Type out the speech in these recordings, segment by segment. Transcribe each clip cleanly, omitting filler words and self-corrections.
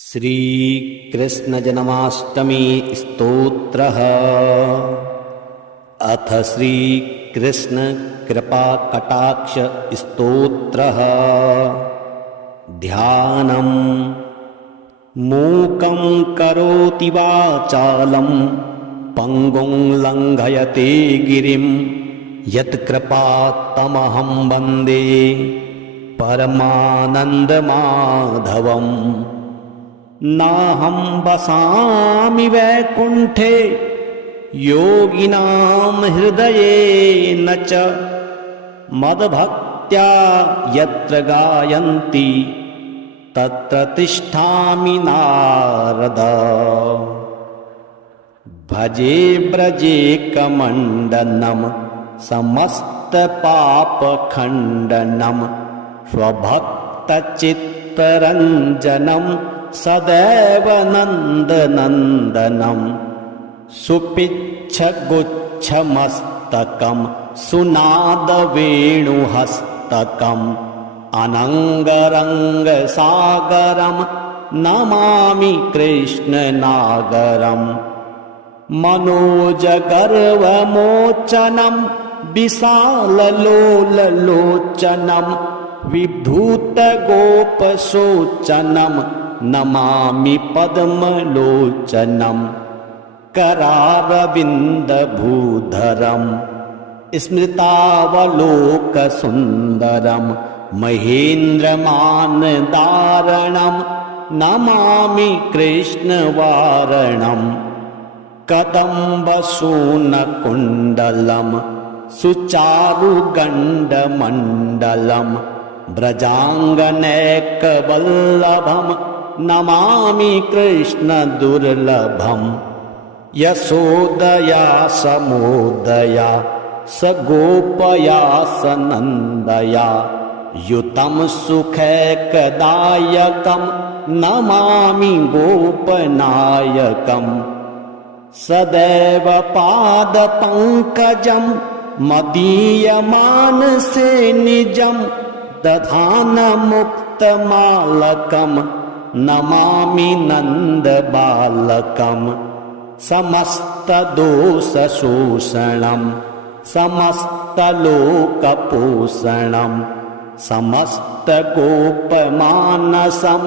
श्रीकृष्णजन्माष्टमी स्तोत्रः। अथ श्रीकृष्ण कृपाकटाक्ष स्तोत्रः। ध्यानम्। मूकं करोति वाचालं पंगुं लंघयते गिरिं यत्कृपात्तमहं वन्दे परमानन्दमाधवम्। नाहं वसामि वैकुण्ठे योगिनां हृदयेन च मद्भक्त्या यत्र गायन्ति तत्र तिष्ठामि नारद। भजे ब्रजे कमण्डनं समस्तपापखण्डनं स्वभक्तचित्तरञ्जनं सदैव नन्दनन्दनं। सुपिच्छगुच्छमस्तकं सुनादवेणुहस्तकम् अनङ्गरङ्गसागरं नमामि कृष्णनागरम्। मनोजगर्वमोचनं विशाललोललोचनं विधूतगोपशोचनं नमामि पद्मलोचनं। करारविन्दभूधरं स्मृतावलोकसुन्दरं महेन्द्रमानदारणं नमामि कृष्णवारणम्। कदम्बसूनकुण्डलं सुचारुगण्डमण्डलं व्रजाङ्गनैकवल्लभं नमामि कृष्णदुर्लभम्। यशोदया समोदया सगोपया सनन्दया युतं सुखैकदायकं नमामि गोपनायकम्। सदैव पादपङ्कजं मदीयमानसे निजं दधानमुक्तमालकं नमामि नन्दबालकम्। समस्तदोषशोषणं समस्तलोकपोषणं समस्तगोपमानसं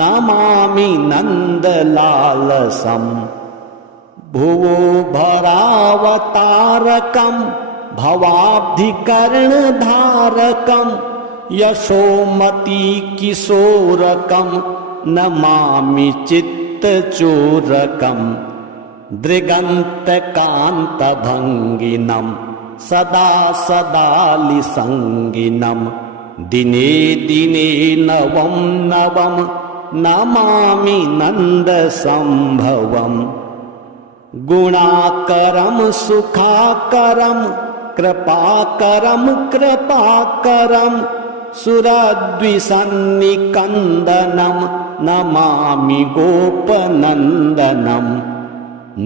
नमामि नन्दलालसम्। भुवो भरावतारकं भवाब्धिकर्णधारकं यशोमतीकिशोरकं नमामि चित्तचोरकम्। दृगन्तकान्तभङ्गिनं सदा सदालिसङ्गिनं दिने दिने नवं नवं नमामि नन्दसम्भवम्। गुणाकरं सुखाकरं कृपाकरं कृपाकरं सुरद्विषन्निकन्दनं नमामि गोपनन्दनम्।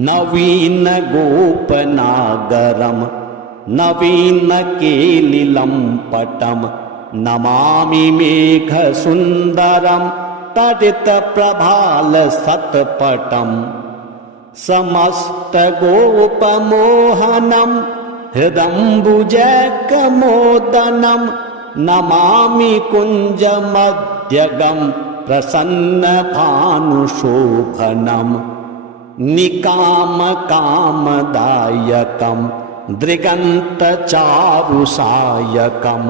नवीनगोपनागरं नवीनकेलिलम्पटं नमामि मेघसुन्दरं तडितप्रभालसत्पटम्। समस्तगोपमोहनं हृदम्बुजैकमोदनं नमामि कुञ्जमध्यगं प्रसन्नभानुशोभनम्। निकामकामदायकं दृगन्तचारुसायकं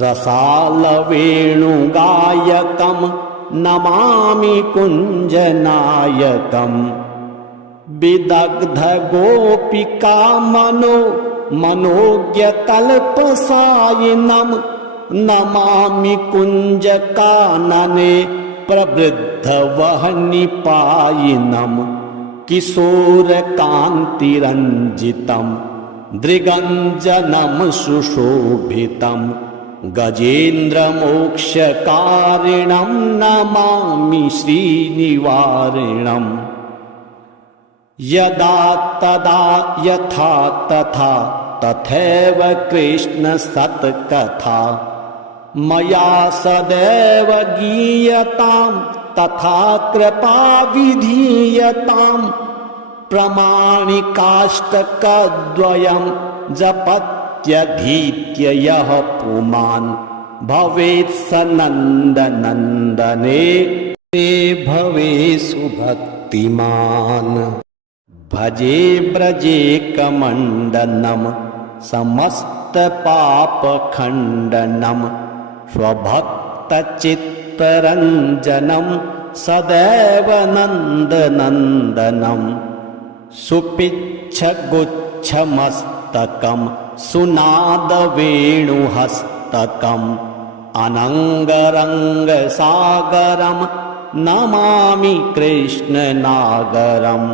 रसालवेणुगायकं नमामि कुञ्जनायकम्। विदग्धगोपिका मनोज्ञतल्पसायिनं नमामि कुञ्जकानने प्रवृद्धवह्निपायिनम्। किशोरकान्तिरञ्जितं दृगञ्जनं सुशोभितं गजेन्द्रमोक्षकारिणं नमामि श्रीनिवारिणम्। यदा तदा यथा तथा तथैव कृष्णसत्कथा मया सदैव गीयतां तथा कृपा विधीयताम् प्रमाणिकाष्टकद्वयम् जपत्यधीत्य यः पुमान् भवेत् स नन्दनन्दने ते भवेषु भक्तिमान्। भजे ब्रजे कमण्डनम् समस्तपापखण्डनम् स्वभक्तचित्तरञ्जनम् सदैव नन्दनन्दनम् सुपिच्छगुच्छमस्तकम् सुनादवेणुहस्तकम् अनङ्गरङ्गसागरम् नमामि कृष्णनागरम्।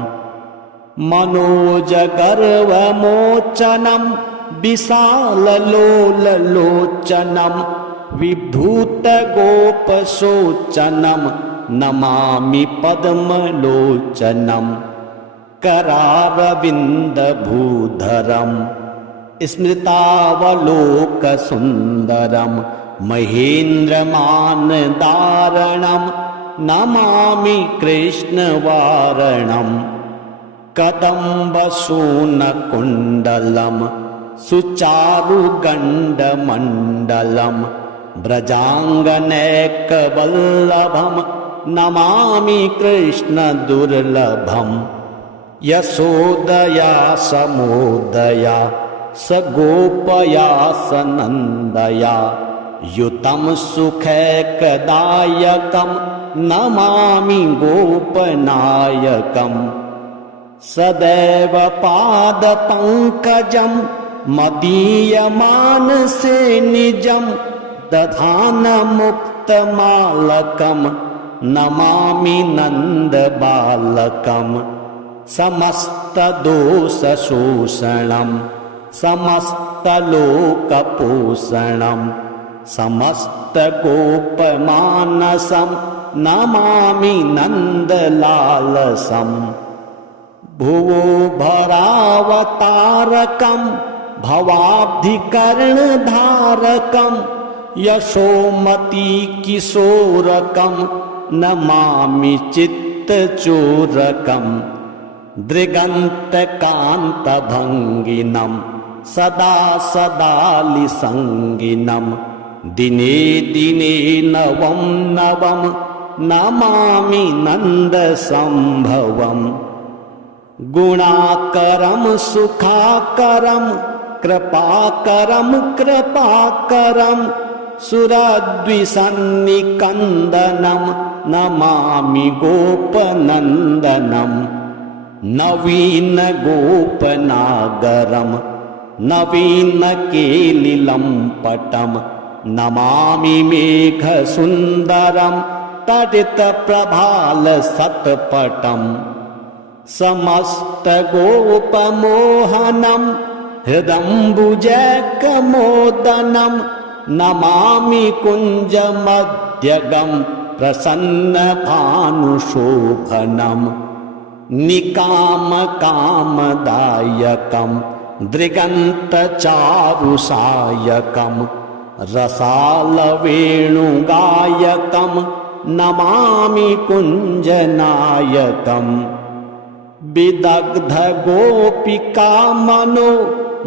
मनोजगर्वमोचनम् विशाललोललोचनम् विधूतगोपशोचनम् नमामि पद्मलोचनम्। करारविन्दभूधरम् स्मृतावलोकसुन्दरम् महेन्द्रमानदारणम् नमामि कृष्णवारणम्। कदम्बसूनकुण्डलम् सुचारुगण्डमण्डलम् व्रजाङ्गनैकवल्लभम् नमामि कृष्णदुर्लभम्। यशोदया समोदया स गोपया स नन्दया युतं सुखैकदायकम् नमामि गोपनायकम्। सदैव पादपङ्कजम् मदीयमानसे निजम् दधानमुक्तमालकम् नमामि नन्दबालकम्। समस्तदोषशोषणम् समस्तलोकपोषणम् समस्तगोपमानसम् नमामि नन्दलालसम्। भुवो भरावतारकम् भवाब्धिकर्णधारकम् यशोमती किशोरकम् नमामि चित्तचोरकम्। दृगन्तकान्तभङ्गिनम् सदा सदालिसङ्गिनम् दिने दिने नवं नवं नमामि नन्दसम्भवम्। गुणाकरं सुखाकरं कृपाकरं कृपाकरं सुरद्विषन्निकन्दनं नमामि गोपनन्दनं। नवीनगोपनागरं नवीनकेलिलम्पटं नमामि मेघसुन्दरं तडितप्रभालसत्पटम्। समस्तगोपमोहनं हृदम्बुजैकमोदनं नमामि कुञ्जमध्यगं प्रसन्नभानुशोभनम्। निकामकामदायकं दृगन्तचारुसायकं रसालवेणुगायकं नमामि कुञ्जनायकम्। विदग्धगोपिका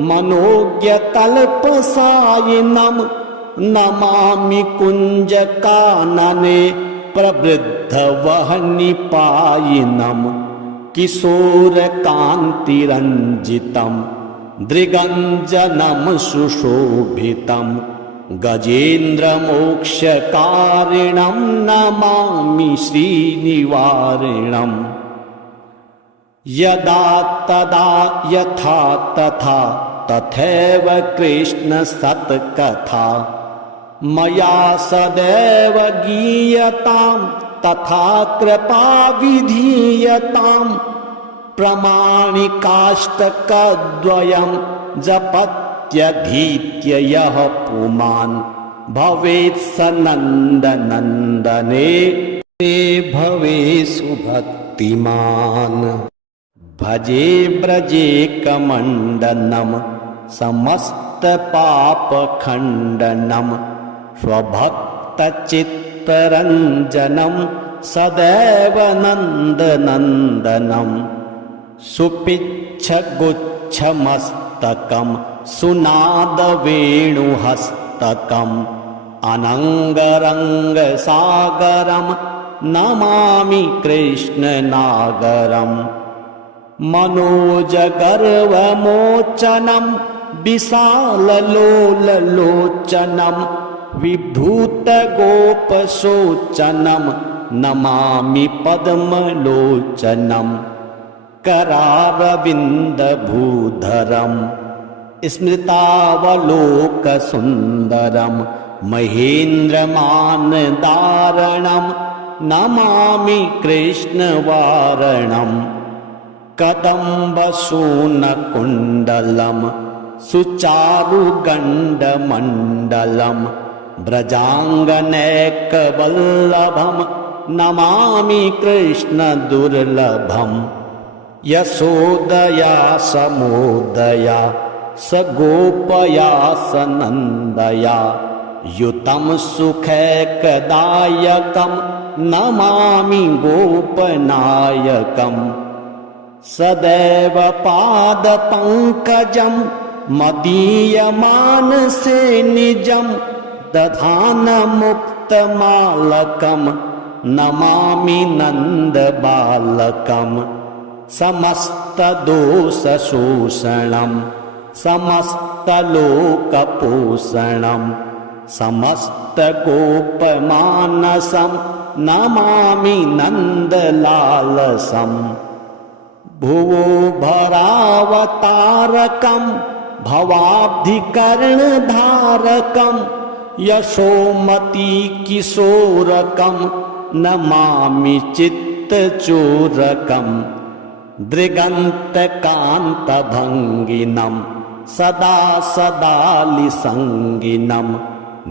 मनोज्ञतल्पसायिनं नमामि कुञ्जकानने प्रवृद्धवह्निपायिनम्। किशोरकान्तिरञ्जितं दृगञ्जनं सुशोभितं गजेन्द्रमोक्षकारिणं नमामि श्रीनिवारिणम्। यदा तदा यथा तथा तथैव कृष्णसत्कथा मया सदैव गीयतां तथा कृपा विधीयताम्। प्रमाणिकाष्टकद्वयं जपत्यधीत्य यः पुमान् भवेत् स नन्दनन्दने ते भवेषु भक्तिमान्। भजे ब्रजे कमण्डनं समस्तपापखण्डनं स्वभक्तचित्तरञ्जनं सदैव नन्दनन्दनं सुपिच्छगुच्छमस्तकं सुनादवेणुहस्तकम् अनङ्गरङ्गसागरं नमामि कृष्णनागरम् मनोजगर्वमोचनं विशाललोललोचनं विभूतगोपशोचनं नमामि पद्मलोचनं करारविन्दभूधरं स्मृतावलोकसुन्दरं महेन्द्रमानदारणं नमामि कृष्णवारणं कदम्बसूनकुण्डलं सुचारुगण्डमण्डलं व्रजाङ्गनैकवल्लभं नमामि कृष्णदुर्लभम् यशोदया समोदया सगोपया सनन्दया युतं सुखैकदायकं नमामि गोपनायकम् सदैव पादपङ्कजं मदीयमानसे निजं दधानमुक्तमालकं नमामि नन्दबालकम् समस्तदोषशोषणं समस्तलोकपोषणं समस्तगोपमानसं नमामि नन्दलालसम् भुवो भरावतारकं भवाब्धिकर्णधारकं यशोमतीकिशोरकं नमामि चित्तचोरकम् दृगन्तकान्तभङ्गिनं सदा सदालिसङ्गिनं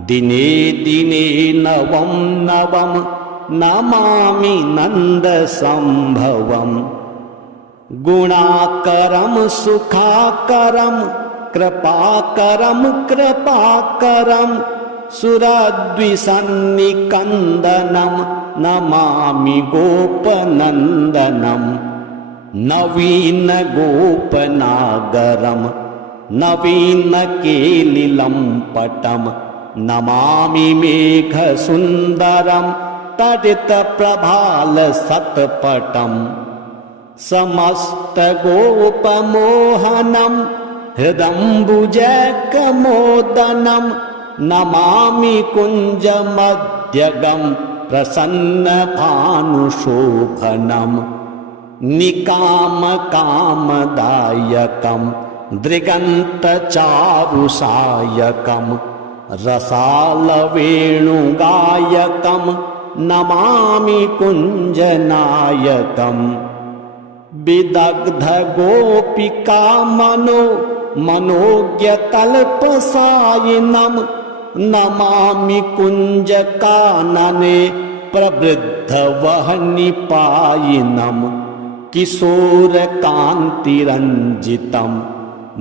दिने दिने नवं नवं नमामि नन्दसम्भवम् गुणाकरं सुखाकरं कृपाकरं कृपाकरं सुरद्विषन्निकन्दनं नमामि गोपनन्दनं नवीनगोपनागरं नवीनकेलिलम्पटं नमामि मेघसुन्दरं तडितप्रभालसत्पटम् समस्तगोपमोहनं हृदम्बुजैकमोदनं नमामि कुञ्जमध्यगं प्रसन्नभानुशोभनं निकामकामदायकं दृगन्तचारुसायकं रसालवेणुगायकं नमामि कुञ्जनायकम् विदग्धगोपिका मनोज्ञतल्पसायिनं नमामि कुञ्जकानने प्रवृद्धवह्निपायिनं किशोरकान्तिरञ्जितं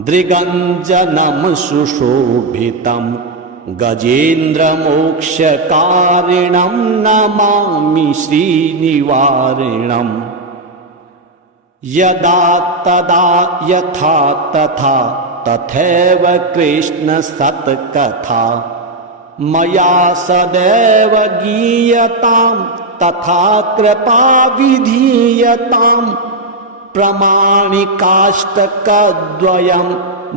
दृगञ्जनं सुशोभितं गजेन्द्रमोक्षकारिणं नमामि श्रीनिवारिणम् यदा तदा यथा तथा तथैव कृष्णसत्कथा मया सदैव गीयतां तथा कृपा विधीयतां प्रमाणिकाष्टकद्वयं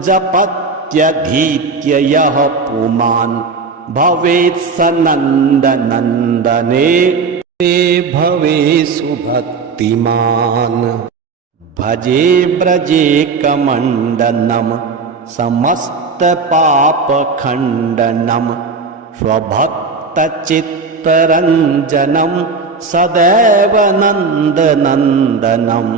जपत्यधीत्य यः पुमान् भवेत् स नन्दनन्दने ते भवेषु भक्तिमान् भजे ब्रजे कमण्डनं समस्तपापखण्डनं स्वभक्तचित्तरञ्जनं सदैव नन्दनन्दनं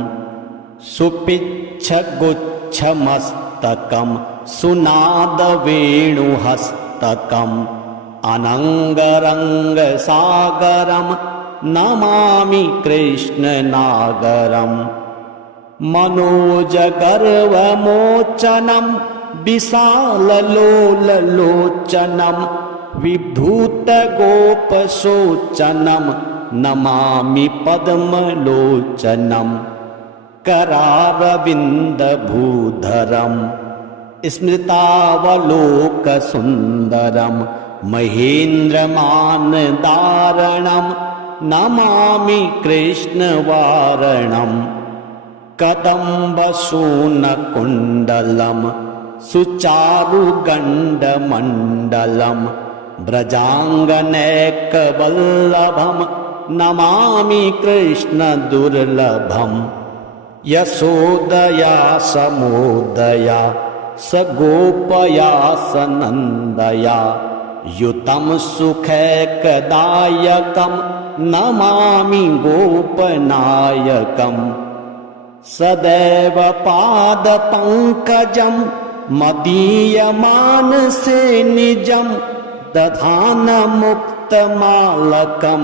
सुपिच्छगुच्छमस्तकं सुनादवेणुहस्तकम् अनङ्गरङ्गसागरं नमामि कृष्णनागरम् मनोजगर्वमोचनं विशाललोललोचनं विभूतगोपशोचनं नमामि पद्मलोचनं करारविन्दभूधरम् स्मृतावलोकसुन्दरं महेन्द्रमानदारणं नमामि कृष्णवारणं कदम्बसूनकुण्डलं सुचारुगण्डमण्डलं व्रजाङ्गनैकवल्लभं नमामि कृष्णदुर्लभम् यशोदया समोदया स गोपया सनन्दया युतं सुखैकदायकं नमामि गोपनायकम् सदैव पादपङ्कजं मदीयमानसे निजं दधानमुक्तमालकं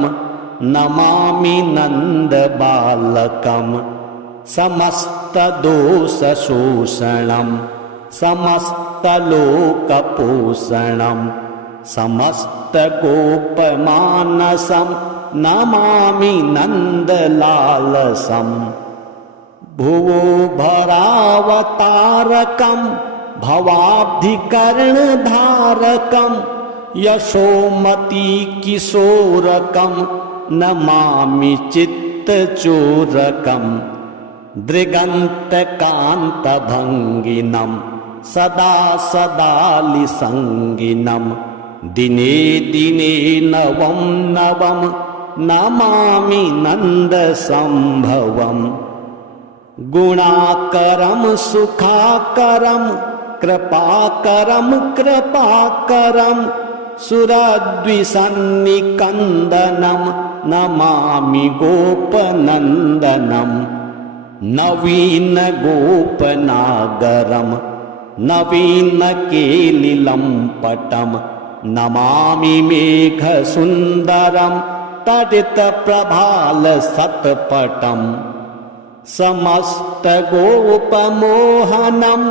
नमामि नन्दबालकम् समस्तदोषशोषणं समस्तलोकपोषणं समस्तगोपमानसं नमामि नन्दलालसम् भुवो भरावतारकं भवाब्धिकर्णधारकं यशोमतीकिशोरकं नमामि चित्तचोरकम् दृगन्तकान्तभङ्गिनं सदा सदालिसङ्गिनं दिने दिने नवं नवं नमामि नन्दसम्भवम् गुणाकरं सुखाकरं कृपाकरं कृपाकरं सुरद्विषन्निकन्दनं नमामि गोपनन्दनम् नवीनगोपनागरं नवीनकेलिलम्पटं नमामि मेघसुन्दरं तडितप्रभालसत्पटम् समस्तगोपमोहनं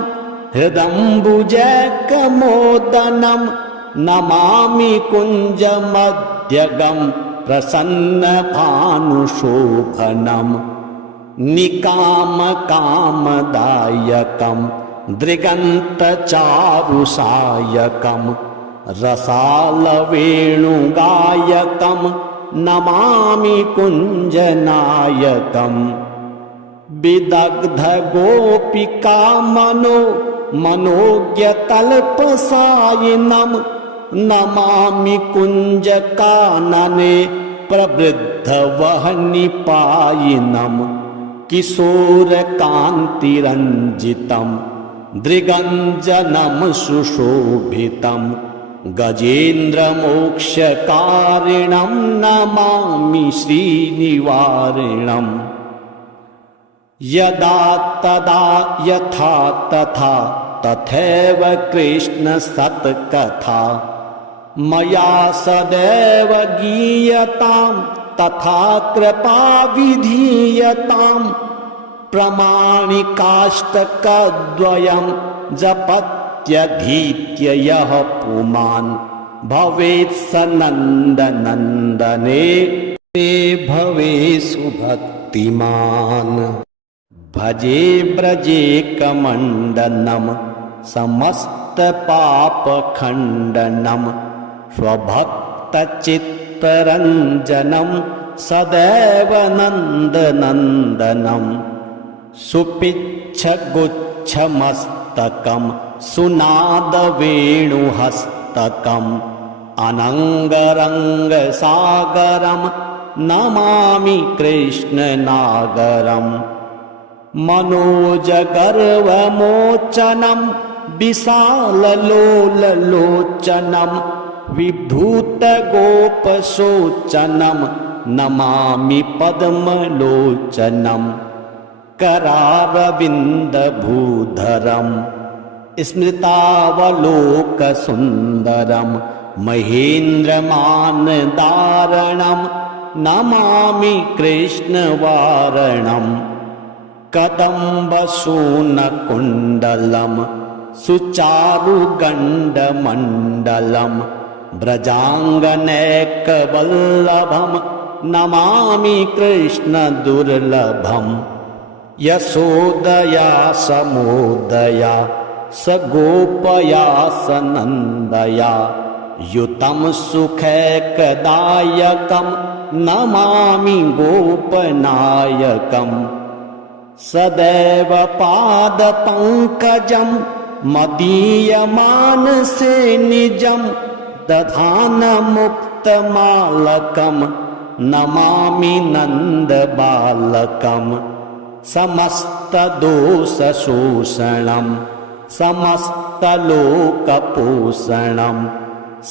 हृदम्बुजैकमोदनं नमामि कुञ्जमध्यगं प्रसन्नभानुशोभनम् निकामकामदायकं दृगन्तचारुसायकं रसालवेणुगायकं नमामि कुञ्जनायकम् विदग्धगोपिकामनो मनोज्ञतल्पसायिनं नमामि कुञ्जकानने प्रवृद्धवह्निपायिनम् किशोरकान्तिरञ्जितं दृगञ्जनं सुशोभितं गजेन्द्रमोक्षकारिणं नमामि श्रीनिवारिणम् यदा तदा यथा तथा तथैव कृष्णसत्कथा मया सदैव गीयतां तथा कृपा विधीयताम् प्रमाणिकाष्टकद्वयं जपत्यधीत्य यः पुमान् भवेत् स नन्दनन्दने ते भवेषु भक्तिमान् भजे ब्रजे कमण्डनं समस्तपापखण्डनं स्वभक्तचित्तरञ्जनं सदैव नन्दनन्दनं सुपिच्छगुच्छमस्तकं सुनादवेणुहस्तकम् अनङ्गरङ्गसागरं नमामि कृष्णनागरम् मनोजगर्वमोचनं विशाललोललोचनं विधूतगोपशोचनं नमामि पद्मलोचनं करारविन्दभूधरं स्मृतावलोकसुन्दरं महेन्द्रमानदारणं नमामि कृष्णवारणं कदम्बसूनकुण्डलं सुचारुगण्डमण्डलं व्रजाङ्गनैकवल्लभं नमामि कृष्ण दुर्लभम् यशोदया समोदया स गोपया स नन्दया युतं सुखैकदायकं नमामि गोपनायकम् सदैव पादपङ्कजं मदीयमानसे निजं दधानमुक्तमालकं नमामि नन्दबालकम् समस्तदोषशोषणं समस्तलोकपोषणं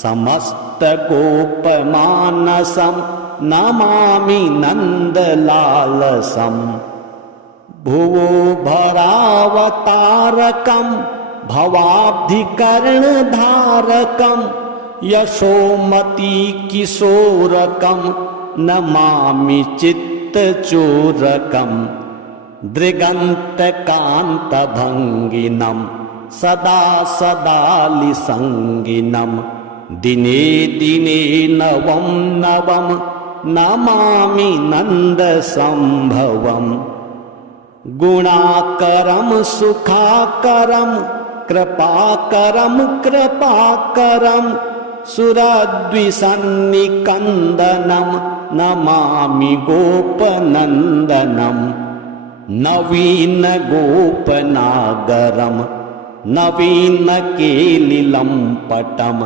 समस्तगोपमानसं नमामि नन्दलालसम् भुवो भरावतारकं भवाब्धिकर्णधारकं यशोमतीकिशोरकं नमामि चित्तचोरकम् दृगन्तकान्तभङ्गिनं सदा सदालिसङ्गिनं दिने दिने नवं नवं नमामि नन्दसम्भवम् गुणाकरं सुखाकरं कृपाकरं कृपाकरं सुरद्विषन्निकन्दनं नमामि गोपनन्दनम् नवीन गोपनागरं नवीन केलिलम्पटं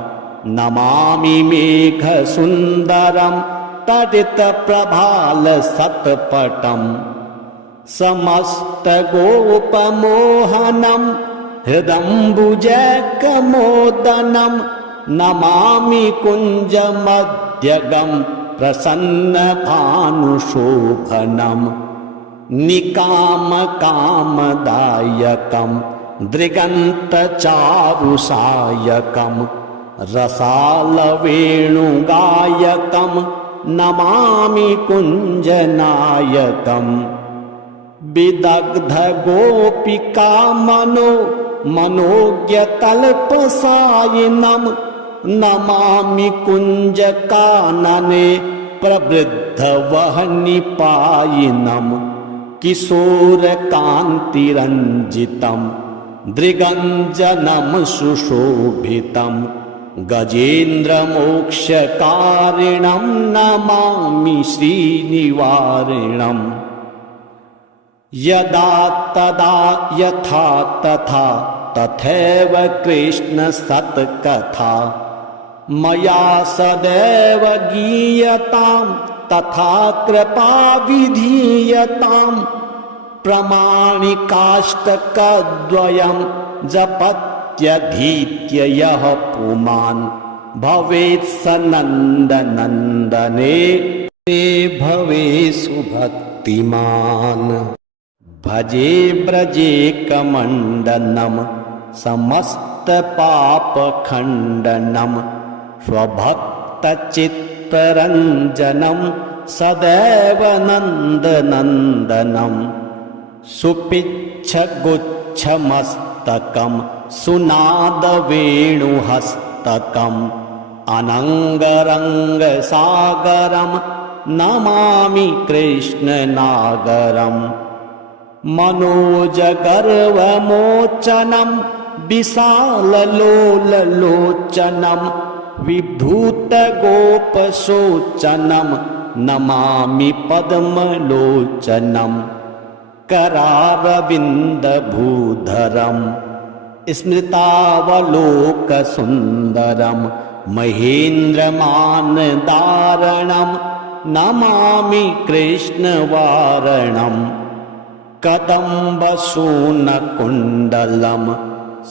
नमामि मेघसुन्दरं तडितप्रभालसत्पटम् समस्तगोपमोहनं हृदम्बुजैकमोदनं नमामि कुञ्जमध्यगं प्रसन्नभानुशोभनम् निकामकामदायकं दृगन्तचारुसायकं रसालवेणुगायकं नमामि कुञ्जनायकम् विदग्धगोपिकामनो मनोज्ञतल्पसायिनं नमामि कुञ्जकानने प्रवृद्धवह्निपायिनम् किशोरकान्तिरञ्जितं दृगञ्जनं सुशोभितं गजेन्द्रमोक्षकारिणं नमामि श्रीनिवारिणम् यदा तदा यथा तथा तथैव कृष्ण सत्कथा मया सदैव गीयतां तथा कृपा विधीयताम् प्रमाणिकाष्टकद्वयं जपत्यधीत्य यः पुमान् भवेत् स नन्दनन्दने ते भवे सुभक्तिमान् भजे ब्रजे कमण्डनं समस्तपापखण्डनं स्वभक्तचित्तरञ्जनं सदैव नन्दनन्दनं सुपिच्छगुच्छमस्तकं सुनादवेणुहस्तकम् अनङ्गरङ्गसागरं नमामि कृष्णनागरम् मनोजगर्वमोचनं विशाललोललोचनं विधूतगोपशोचनं नमामि पद्मलोचनं करारविन्दभूधरं स्मृतावलोकसुन्दरं महेन्द्रमानदारणं नमामि कृष्णवारणम् कदम्बसूनकुण्डलं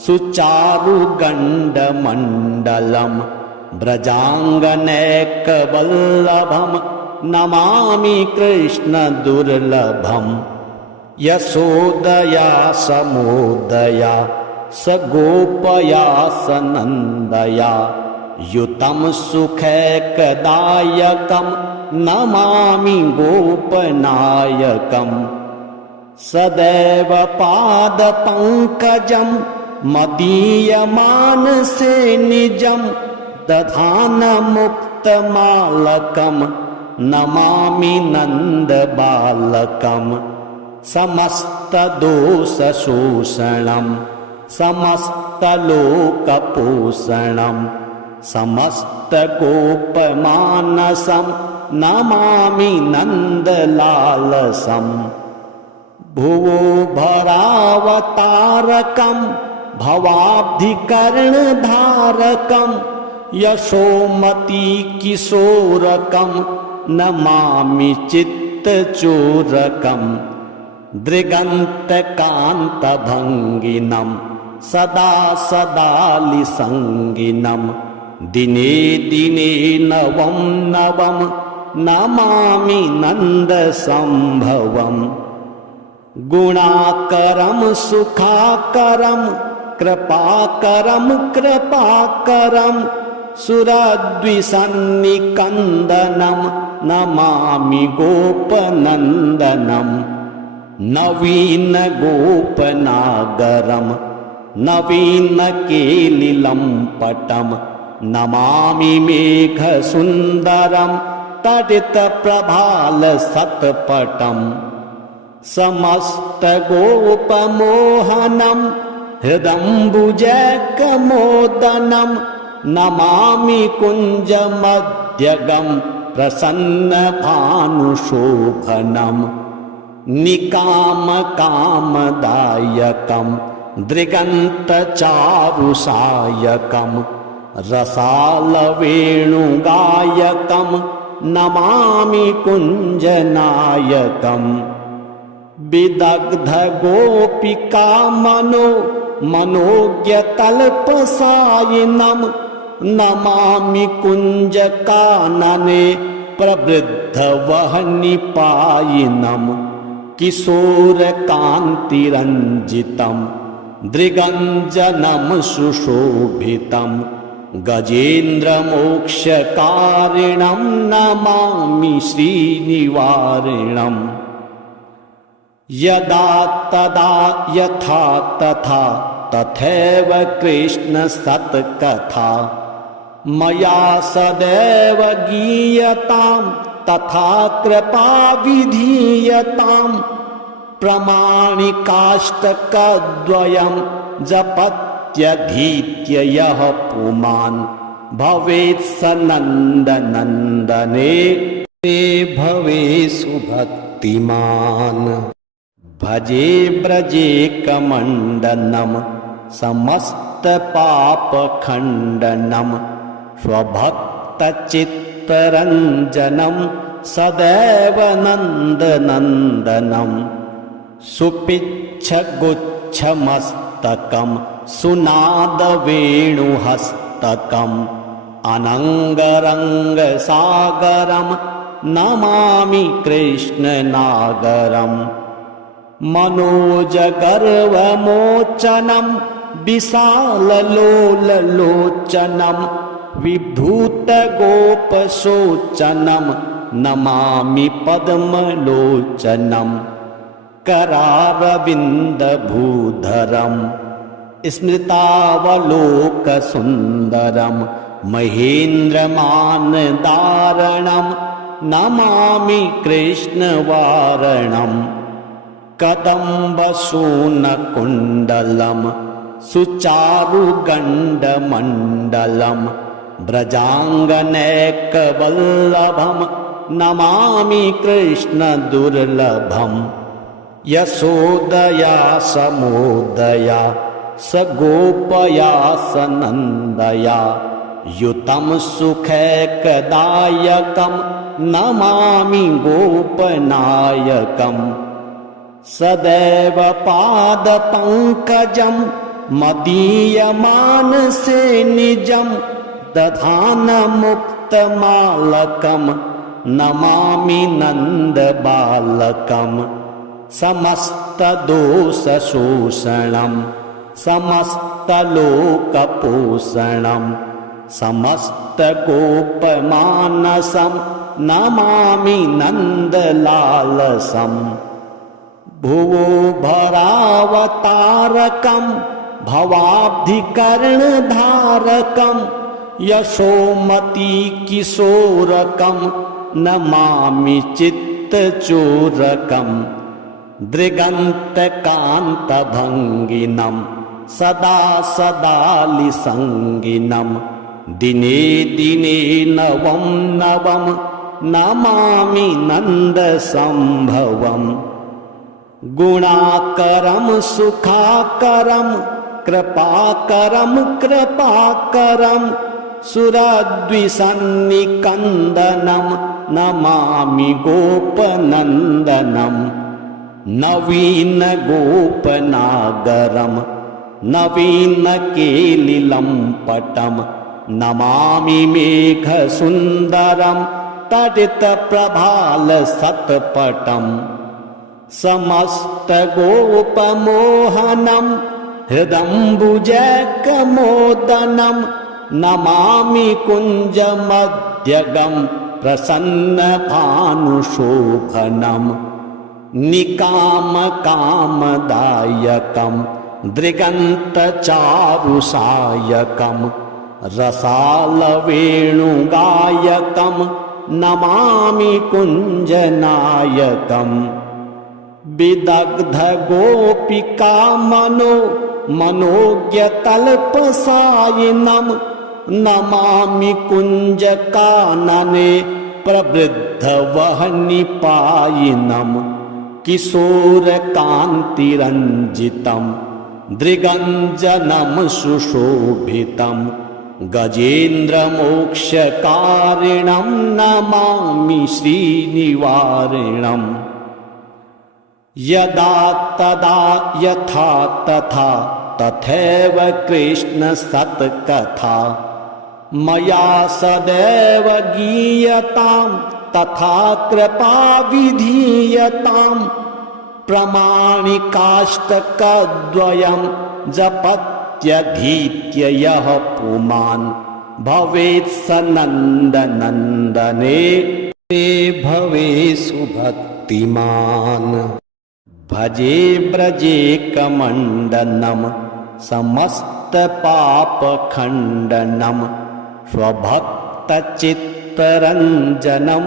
सुचारुगण्डमण्डलं व्रजाङ्गनैकवल्लभं नमामि कृष्णदुर्लभम् यशोदया समोदया स गोपया स नन्दया युतं सुखैकदायकं नमामि गोपनायकम् सदैव पादपङ्कजं मदीयमानसे निजं दधानमुक्तमालकं नमामि नन्दबालकम् समस्तदोषशोषणं समस्तलोकपोषणं समस्तगोपमानसं नमामि नन्दलालसम् भुवो भरावतारकं भवाब्धिकर्णधारकं यशोमती किशोरकं नमामि चित्तचोरकं दृगन्तकान्तभङ्गिनं सदा सदालिसङ्गिनं दिने दिने नवं नवं नमामि नन्दसम्भवम् गुणाकरं सुखाकरं कृपाकरं कृपाकरं सुरद्विषन्निकन्दनं नमामि गोपनन्दनं नवीनगोपनागरं नवीनकेलिलम्पटं नमामि मेघसुन्दरं तडितप्रभालसत्पटम् समस्तगोपमोहनं हृदम्बुजैकमोदनं नमामि कुञ्जमध्यगं प्रसन्नभानुशोभनं निकामकामदायकं दृगन्तचारुसायकं रसालवेणुगायकं नमामि कुञ्जनायकम् विदग्धगोपिका मनोज्ञतल्पसायिनं नमामि कुञ्जकानने प्रवृद्धवह्निपायिनं किशोरकान्तिरञ्जितं दृगञ्जनं सुशोभितं गजेन्द्रमोक्षकारिणं नमामि श्रीनिवारिणम् यदा तदा यथा तथा तथैव कृष्णसत्कथा मया सदैव गीयतां तथा कृपा विधीयतां प्रमाणिकाष्टकद्वयं जपत्यधीत्य यः पुमान् भवेत् स नन्दनन्दने ते भवेषु भक्तिमान् भजे ब्रजे कमण्डनं समस्तपापखण्डनं स्वभक्तचित्तरञ्जनं सदैव नन्दनन्दनं सुपिच्छगुच्छमस्तकं सुनादवेणुहस्तकम् अनङ्गरङ्गसागरं नमामि कृष्णनागरम् मनोजगर्वमोचनं विशाललोललोचनं विभूतगोपशोचनं नमामि पद्मलोचनं करारविन्दभूधरं स्मृतावलोकसुन्दरं महेन्द्रमानदारणं नमामि कृष्णवारणम् कदम्बसूनकुण्डलं सुचारुगण्डमण्डलं व्रजाङ्गनैकवल्लभं नमामि कृष्णदुर्लभम् यशोदया समोदया स गोपया सनन्दया युतं सुखैकदायकं नमामि गोपनायकम् सदैव पादपङ्कजं मदीयमानसे निजं दधानमुक्तमालकं नमामि नन्दबालकं समस्तदोषशोषणं समस्तलोकपोषणं समस्तगोपमानसं नमामि नन्दलालसम् भुवो भरावतारकं भवाब्धिकर्णधारकं यशोमती किशोरकं नमामि चित्तचोरकं दृगन्तकान्तभङ्गिनं सदा सदालिसङ्गिनं दिने दिने नवं नवं नमामि नन्दसम्भवम् गुणाकरं सुखाकरं कृपाकरं कृपाकरं सुरद्विषन्निकन्दनं नमामि गोपनन्दनं नवीनगोपनागरं नवीनकेलिलम्पटं नमामि मेघसुन्दरं तडितप्रभालसत्पटम् समस्तगोपमोहनं हृदम्बुजकमोदनं नमामि कुञ्जमध्यगं प्रसन्नभानुशोभनं निकामकामदायकं दृगन्तचारुसायकं रसालवेणुगायकं नमामि कुञ्जनायकम् विदग्धगोपिका मनोज्ञतल्पसायिनं नमामि कुञ्जकानने प्रवृद्धवह्निपायिनं किशोरकान्तिरञ्जितं दृगञ्जनं सुशोभितं गजेन्द्रमोक्षकारिणं नमामि श्रीनिवारिणम् यदा तदा यथा तथा तथैव कृष्ण सत्कथा मया सदैव गीयतां तथा कृपा विधीयतां प्रमाणिकाष्टकद्वयं जपत्यधीत्य यः पुमान् भवेत् स नन्दनन्दने भवे सुभक्तिमान् भजे ब्रजे कमण्डनं समस्तपापखण्डनं स्वभक्तचित्तरञ्जनं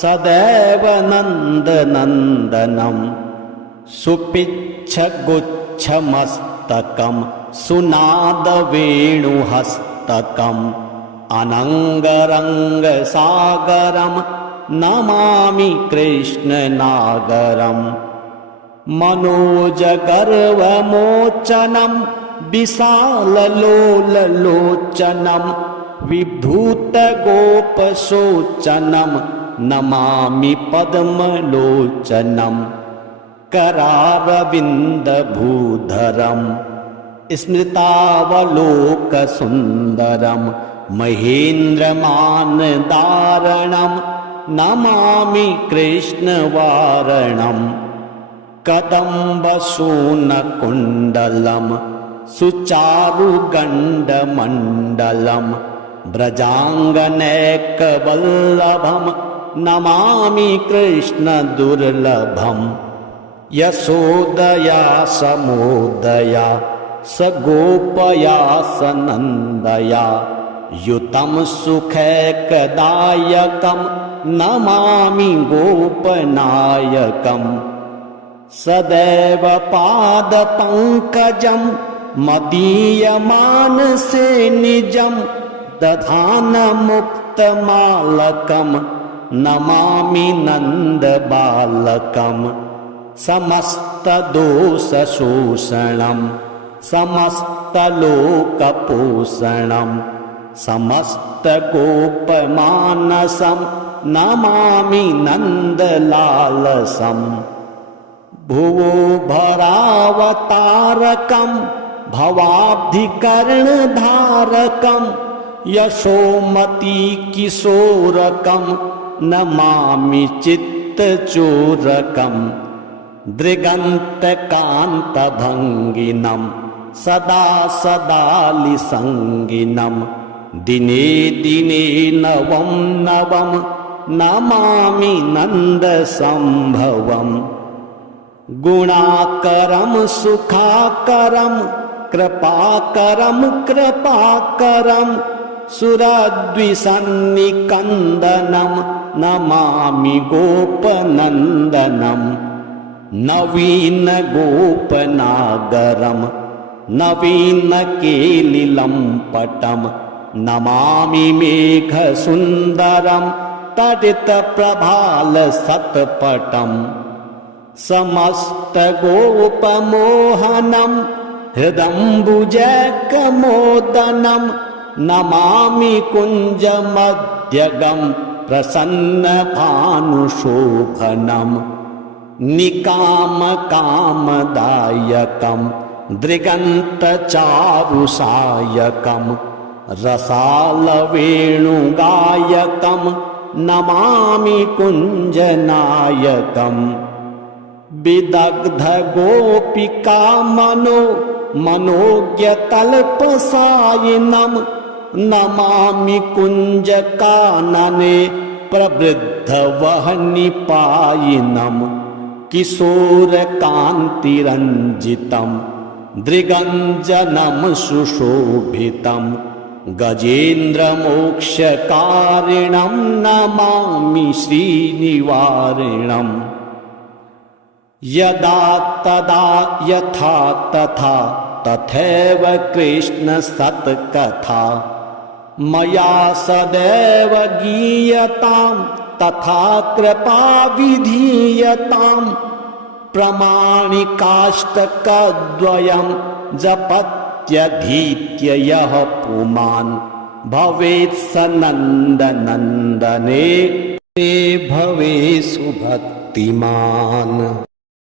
सदैव नन्दनन्दनं सुपिच्छगुच्छमस्तकं सुनादवेणुहस्तकम् अनङ्गरङ्गसागरं नमामि कृष्णनागरम् मनोजगर्वमोचनं विशाललोललोचनं विभूतगोपशोचनं नमामि पद्मलोचनं करारविन्दभूधरं स्मृतावलोकसुन्दरं महेन्द्रमानदारणं नमामि कृष्णवारणम् कदम्बसूनकुण्डलं सुचारुगण्डमण्डलं व्रजाङ्गनैकवल्लभं नमामि कृष्णदुर्लभम् यशोदया समोदया सगोपया सनन्दया युतं सुखैकदायकं नमामि गोपनायकम् सदैव पादपङ्कजं मदीयमानसे निजं दधानमुक्तमालकं नमामि नन्दबालकं समस्तदोषशोषणं समस्तलोकपोषणं समस्तगोपमानसं नमामि नन्दलालसम् भुवो भरावतारकं भवाब्धिकर्णधारकं यशोमतीकिशोरकं नमामि चित्तचोरकं दृगन्तकान्तभङ्गिनं सदा सदालिसङ्गिनं दिने दिने नवं नवं नमामि नन्दसम्भवम् गुणाकरं सुखाकरं कृपाकरं कृपाकरं सुरद्विषन्निकन्दनं नमामि गोपनन्दनं नवीनगोपनागरं नवीनकेलिलम्पटं नमामि मेघसुन्दरं तडितप्रभालसत्पटम् समस्तगोपमोहनं हृदम्बुजकमोदनं नमामि कुञ्जमध्यगं प्रसन्नभानुशोभनं निकामकामदायकं दृगन्तचारुसायकं रसालवेणुगायकं नमामि कुञ्जनायकम् विदग्धगोपिका मनोज्ञतल्पसायिनं नमामि कुञ्जकानने प्रवृद्धवह्निपायिनं किशोरकान्तिरञ्जितं दृगञ्जनं सुशोभितं गजेन्द्रमोक्षकारिणं नमामि श्रीनिवारिणम् यदा तदा यथा तथा तथैव कृष्णसत्कथा मया सदैव गीयतां तथा कृपा विधीयतां प्रमाणिकाष्टकद्वयं जपत्यधीत्य यः पुमान् भवेत् स नन्दनन्दने ते भवेत् सुभक्तिमान्।